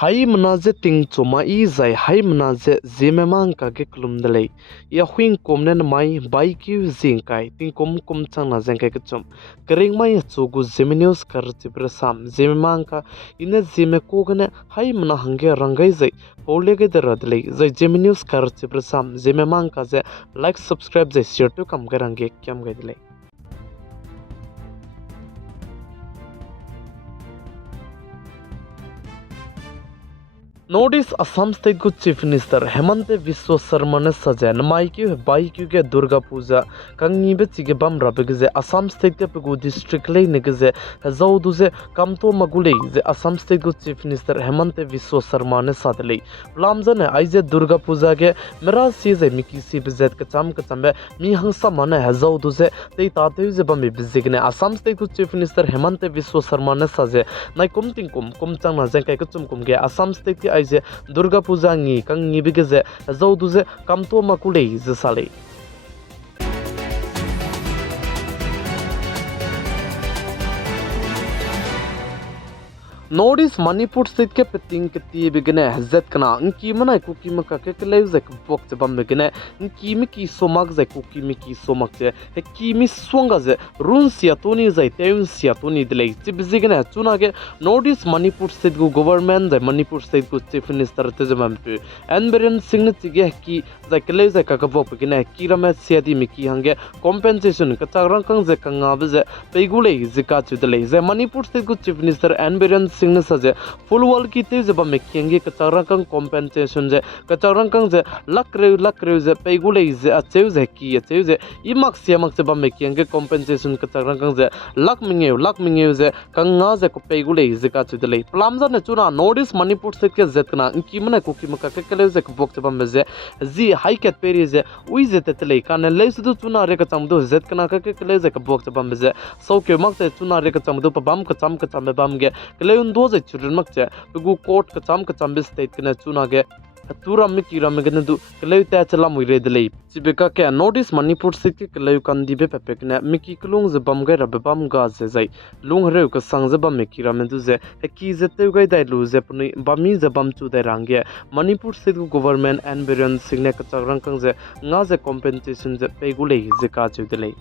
Hai menaze ting cuma I zai hai menaze Zeme mang ka ke klum dalai ya huing kom nen mai bai ki zing kai ting kom chang na zeng kai ke chum kering mai chu gu Zeme news kar chipra sam Zeme mang ka ine Zeme ko gane hai mena hange rangai zai pole ke der dalai zai Zeme news kar chipra sam Zeme mang ka ze like subscribe zai share to kam garange kyam gai dalai. Notice Assam State Good Chief Minister Hemante Biswa Sarma ne saja namaikyu baikyu ke Durga Puja kangi be chige bam rabege Assam State ke pegu district lei negeze zaudu ze kamto magulei ze Assam State Good Chief Minister Hemante Biswa Sarma ne sadlei lamjane aize Durga Puja ke mera si ze miki si bezet ke cham mi hangsa mane zaudu ze tei tate ze bam bizigne Assam State Good Chief Minister Hemante Biswa Sarma ne saje nai kumting kum chang na jeng kai ke chum kum ge Assam State ke aize Durga Puja ngi kang ngi bigeze zauduze kamto makulei ze salei. Notice Manipur State ke peting keti begene hazet kana inki mana kuki maka ke lev ze bok ze bam begene inki mi ki somak ze kuki mi ki somak ze he ki mi swanga ze run sia toni ze teun sia toni delei tibzigene chuna ke Notice Manipur State go government ze Manipur State go chief minister te jamam pe Anberen Singh tige ki ze lev ze ka bok begene ki rama sia di mi ki hange compensation ka chagrang kang ze kanga ze peigulei zika chu delei ze Manipur State go chief minister Anberen Singh saje full wall ki te je ba mekienge kacharang kang compensation je kacharang kang je lakreu je peigule je acheu je ki acheu je imak siamak je ba mekienge compensation kacharang kang je lakmingeu je kanga je ko peigule je ka chudele plamza ne chuna Notice Manipur State ke zetna inki mane ko ki maka ke kele je ko bok je ba meze zi high cat peri je ui je tetele kan le su chuna re ka chamdo zet kana ke kele je ko bok je ba meze so ke mak te chuna re ka chamdo pa bam ka cham bam ge kele doze children makche pegu court ka cham bis state kana chuna ge tura mi kira me gnu keleu ta chala muire delei chibeka ke Notice Manipur State ke keleu kan dibe pepekne miki klung ze bam ga rab bam ga ze zai lung re ka sang ze bam kira me du ze ki ze te ga dai lu ze puni bami ze bam chu dai rangge Manipur State government and Biren Signe ka chagrang kang ze nga ze compensation ze pegulei ze ka chu delei.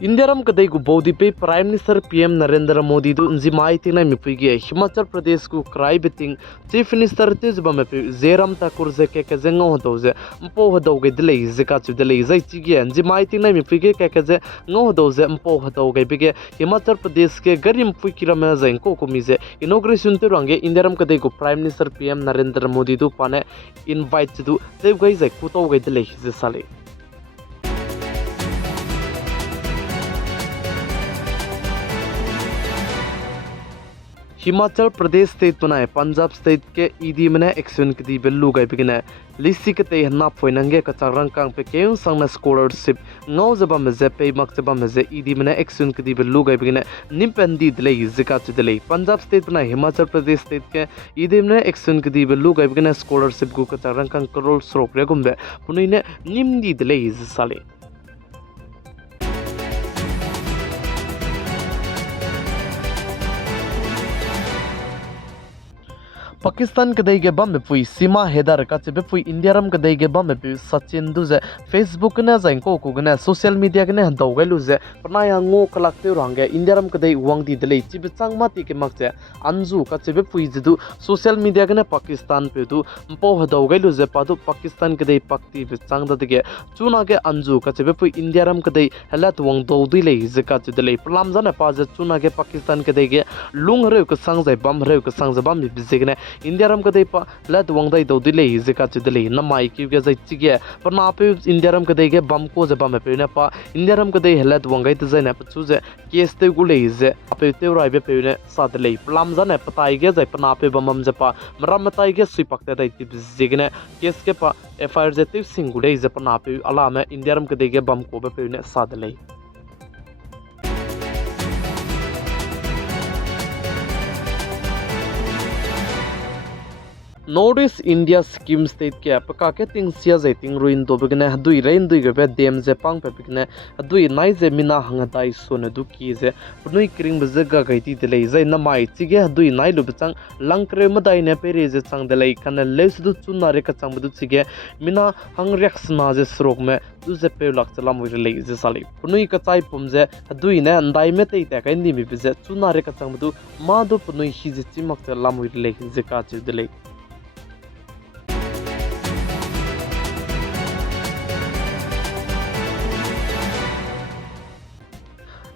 India ram kadai gu bodi pe Prime Minister PM Narendra Modi du nji mai tina mi pigi Himachal Pradesh ku krai beting Chief Minister te zba me pe Zeram Thakur ze ke zengo hodo ze mpo hodo ge delei ze ka chu delei zai chi ge nji mai tina mi pigi ke ze ngo hodo ze mpo hodo ge bige Himachal Pradesh ke garim pui kirama zain ko mi ze inauguration te range India ram kadai gu Prime Minister PM Narendra Modi du pane invite du te gai ze ku to ge delei ze sale. Himachal Pradesh State बनाए Punjab State के ईदी मने action की दी बेलू गए बिगने लिसी के ते हन्ना फोइनंगे का चारंग कांग पे केउ संग scholarship ngau zaba meze pe mak zaba meze idi mane action ki di belu gai bigine nimpendi dile zika chudele Punjab State bana Himachal Pradesh State ke idi mane action ki di belu gai bigine scholarship gu ka charang kang crore srok re gumbe punine nimdi dile sale. Pakistan kadai ge bam pui sima hedar ka che pui India ram kadai ge bam pui sachin du ze Facebook na zain ko gna social media gna dau gailu ze pnaya ngo kalak te range India ram kadai wang di dele chi be chang ma ti ke mak che anju ka che pui jidu social media gna Pakistan pe du mpo dau gailu ze pa du Pakistan kadai pakti be chang da de chuna ge anju ka che pui India ram kadai halat wang dau di le ze ka che dele plam jana pa je chuna ge Pakistan kadai ge lung re ka sang zai bam re ka sang za bam bi bizigne India ram kadai pa lat wangdai do dile zeka chidile namai ki ge zai chige par na pe India ram kadai ge bam ko ze bam pe na pa India ram kadai helat wangai te zai na pa chu ze case te gule ze ape te rai be pe ne sa dile plam za ne patai ge zai pa na pe bam je pa maram tai ge sui pak te dai ti zigne case ke pa FIR ze te singule ze pa na pe ala me India ram kadai ge bam ko be pe ne sa dile. North east India Sikkim state के पका के तिंग सिया जे तिंग ruin तो बगने दुई rain दुई गबे dam जे पांग पे बगने दुई नाइ जे मिना हंगा दाई सोने दु की जे पुनुई क्रिंग बजे गा गैती दले जे नमाई चिगे दुई नाइ लु बचंग लंक्रे मदाई ने पेरे जे चंग दले कने लेस दु चुना रे का चंग बदु चिगे मिना हंग रेक्स ना जे स्रोक में दु जे पे लक चला मुइ ले जे साली पुनुई का चाइ पुम जे दुई ने अंदाई में तई ते कैंदी mi बजे चुना रे का चंग बदु मा दु पुनुई hi जे चिमक चला मुइ ले जे का च दले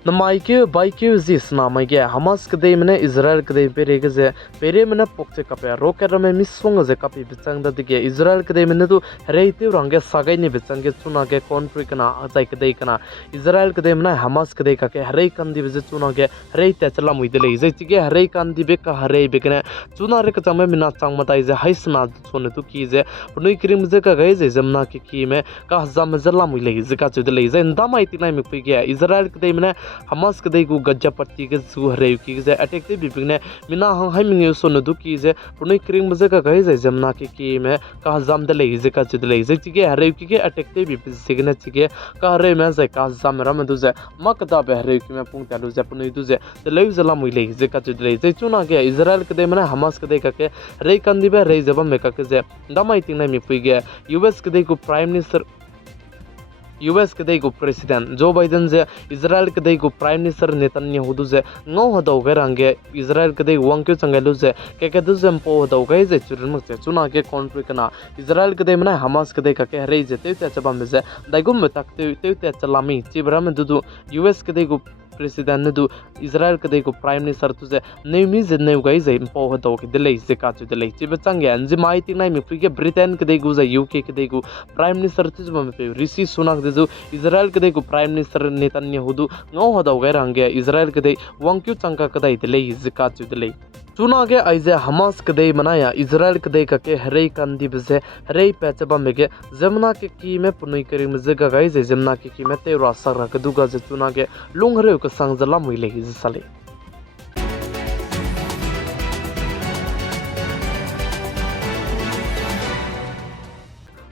नमाइके बाइके जिस नामाइके हमास कदे मने इजराइल कदे पेरेगे जे पेरे मने पोक्चे कपे रोकेर में मिसवंग जे कपि बिचंग ददिगे इजराइल कदे मने तो रेइते रंगे सागाई नि बिचंगे चुना के कॉन्ट्री कना अजाई कदे कना इजराइल कदे मने हमास कदे का के हरे कंदी बिजे चुना के रेइते चला मुइदले जे चिगे हरे कंदी बे का हरे बेगने चुना रे कचंग में मिना चंग मताई जे हाइसना सोने तो की जे पुनुई क्रीम जे का गए जे जमना की में का जम जला मुइले जे का चुदले जे दामाई तिनाई में पिगे इजराइल कदे मने हमास कदे को गज्जा पट्टी के जु हरे की जे अटैक ते बिबिने मिना हंग हाई मिंगे सोन दु की जे पुनुई क्रिंग बजे का गए जे जमना की में का जाम दले जे का चदले जे चिगे हरे की के अटैक ते बि सिग्ने चिगे का हरे में जे का जाम रम दु जे मकदा बे हरे की में पुंग तालु जे पुनुई दु जे ले जला मुइले जे का चदले जे चुना के इजराइल कदे मने हमास कदे का के रे कंदी बे रे जबम में का के जे दामाई तिंग में पुइगे यूएस कदे को प्राइम मिनिस्टर यूएस कदे को प्रेसिडेंट जो बाइडेन जे इजराइल कदे को प्राइम मिनिस्टर नेतन्याहू दु जे ngau हदौ गे रंगे इजराइल कदे वंक्यो चंगेलु जे के दु जे पो हदौ गे जे चुरन मक चुना के कॉन्ट्री कना इजराइल कदे मने हमास कदे का के रे जे ते चबा में जे दाइगुम में तक ते चलामी चिबरा में दु यूएस कदे को प्रेसिडेंट दु इजराइल कदे को प्राइम मिनिस्टर तुजे नेमी जे ने गई जे पो हदौ के दिले जे का चु दिले चिब चंगे अंजी माई तिनाई में फिगे ब्रिटेन कदे को जे यूके कदे को प्राइम मिनिस्टर तुजे में पे ऋषि सुनाक दे जो इजराइल कदे को प्राइम मिनिस्टर नेतन्याहू दु ngau हदौ गे रंगे इजराइल कदे वंक्यु चंका कदे दिले जे का चु दिले चुना के आइजे हमास कदे मनाया इजराइल कदे का के हरे कंदी बजे हरे पैचबा मेगे जमना के की में पुनुई करी मजे गगाई जे जमना के की में ते रासा रख दुगा जे चुना के लुंग हरे को संग जला मुइले ही साले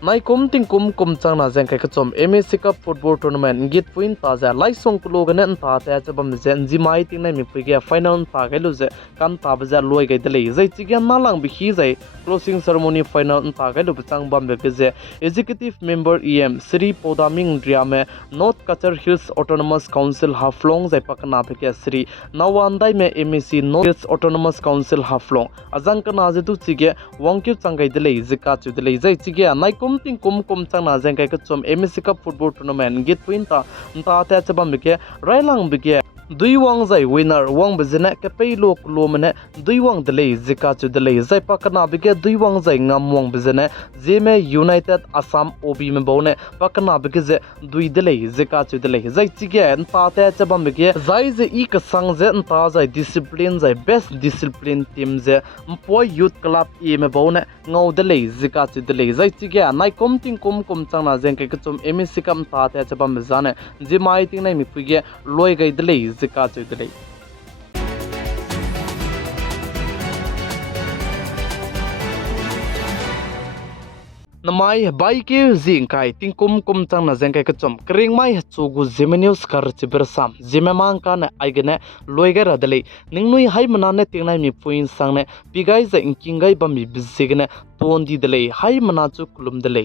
नाइ कुम तिंग कुम चांगना जें kai kachom MSC Cup football tournament git puin ta ja lai song kulo gane ta ta chabam jen jimai ting nai mi pige final ta gelu je kan ta ba loi gai dele jai chigen malang bi hi jai closing ceremony final ta gelu bchang bam be je executive member EM Sri Podaming Driame North Kachar Hills Autonomous Council Haflong jai pakna be Sri Nawandai me MSC North Hills Autonomous Council Haflong azang kana je tu chige wangkyu changai dele je ka chu dele jai chige nai kum changna jeng kai kachom MSC Cup football tournament git puin ta ta chabam bike railang bike दुई वांग जाय winner वांग बजने किपेilua कुलो मने दुई वांग दले जिका चु दले जाय पकना बिके दुई वांग जाय ngam वांग बजने जेमे यूनाइटेड असम ओबी में बोने पकना बिके जे दुई दले जिका चु दले जाय चिगे ताते चबम बिके जाय जे ई कसंग जे ता जाय डिसिप्लिन जाय बेस्ट डिसिप्लिन टीम जे पो यूथ क्लब ए में बोने ngau दले जिका चु दले जाय चिगे नाइ कुम चंगना जें के कचम MSC कम ताते चबम जाने जे माइ तिंग नाइ मिपुगे लोय गय दले जिका चु दले नमाई बाइके जिंग kai ting kum changna jeng kai kachom kring mai chugu Zeme news kar chibersam Zeme mang ka na aigene loiga radale ningnui hai manane tingnai mi puin sangne pigai za inkingai bami bizigne tondi dele hai mana chu kulum dele